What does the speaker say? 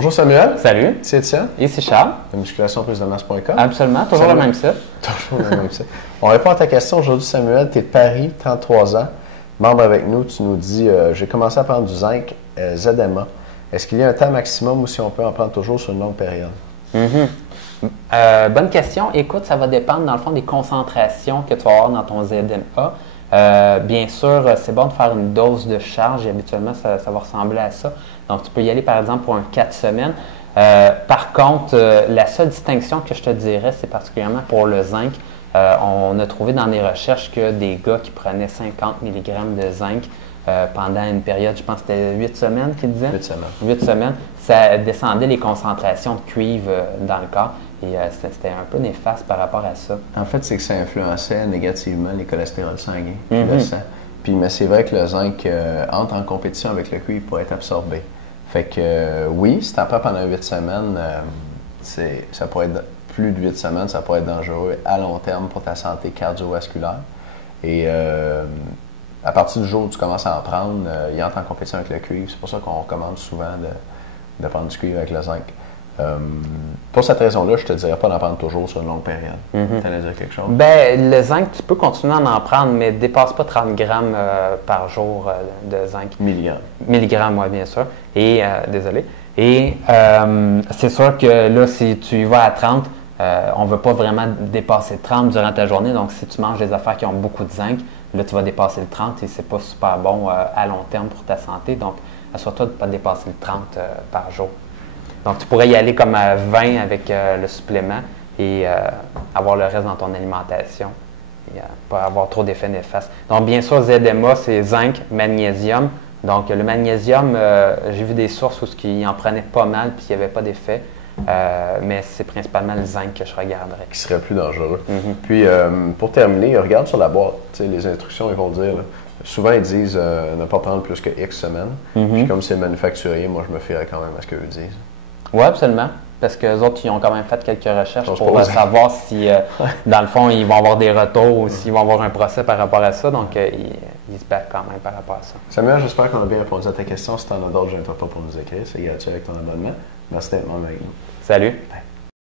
Bonjour Samuel. Salut. C'est Étienne. Ici Charles. De musculationprisedemasse.com. Absolument, toujours le même site. Toujours le même site. On répond à ta question aujourd'hui, Samuel. Tu es de Paris, 33 ans. Membre avec nous, tu nous dis j'ai commencé à prendre du zinc, ZMA. Est-ce qu'il y a un temps maximum ou si on peut en prendre toujours sur une longue période? Bonne question. Écoute, ça va dépendre dans le fond des concentrations que tu vas avoir dans ton ZMA. Bien sûr, c'est bon de faire une dose de charge et habituellement, ça va ressembler à ça. Donc, tu peux y aller par exemple pour un 4 semaines. Par contre, la seule distinction que je te dirais, c'est particulièrement pour le zinc. On a trouvé dans les recherches que des gars qui prenaient 50 mg de zinc pendant une période, je pense que c'était 8 semaines qu'ils disaient. 8 semaines. 8 semaines, ça descendait les concentrations de cuivre dans le corps. Et c'était un peu néfaste par rapport à ça. En fait, c'est que ça influençait négativement les cholestérols sanguins, le sang. Puis, mais c'est vrai que le zinc entre en compétition avec le cuivre pour être absorbé. Fait que oui, si tu en prends pendant 8 semaines, ça pourrait être plus de 8 semaines, ça pourrait être dangereux à long terme pour ta santé cardiovasculaire. Et à partir du jour où tu commences à en prendre, il entre en compétition avec le cuivre. C'est pour ça qu'on recommande souvent de prendre du cuivre avec le zinc. Pour cette raison-là, je ne te dirais pas d'en prendre toujours sur une longue période. Tu allais dire quelque chose? Ben, le zinc, tu peux continuer à en prendre, mais ne dépasse pas 30 grammes par jour de zinc. Milligrammes. Milligrammes, oui, bien sûr. Et, désolé. Et c'est sûr que là, si tu y vas à 30, on ne veut pas vraiment dépasser 30 durant ta journée. Donc, si tu manges des affaires qui ont beaucoup de zinc, là, tu vas dépasser le 30 et c'est pas super bon à long terme pour ta santé. Donc, assure-toi de ne pas dépasser le 30 par jour. Donc, tu pourrais y aller comme à 20 avec le supplément et avoir le reste dans ton alimentation et pas avoir trop d'effets néfastes. Donc, bien sûr, ZMA, c'est zinc, magnésium. Donc, le magnésium, j'ai vu des sources où ils en prenaient pas mal puis il n'y avait pas d'effet. Mais c'est principalement le zinc que je regarderais. Qui serait plus dangereux. Puis, pour terminer, regarde sur la boîte. Les instructions, ils vont dire... Là, souvent, ils disent ne pas prendre plus que X semaines. Puis, comme c'est manufacturier, moi, je me fierais quand même à ce qu'eux disent. Oui, absolument. Parce qu'eux autres, ils ont quand même fait quelques recherches pour savoir si, dans le fond, ils vont avoir des retours ou s'ils vont avoir un procès par rapport à ça. Donc, ils se battent quand même par rapport à ça. Samuel, j'espère qu'on a bien répondu à ta question. Si tu en as d'autres, je ne pas pour nous écrire. C'est gratuit avec ton abonnement. Merci d'être membre avec nous. Salut. Bye.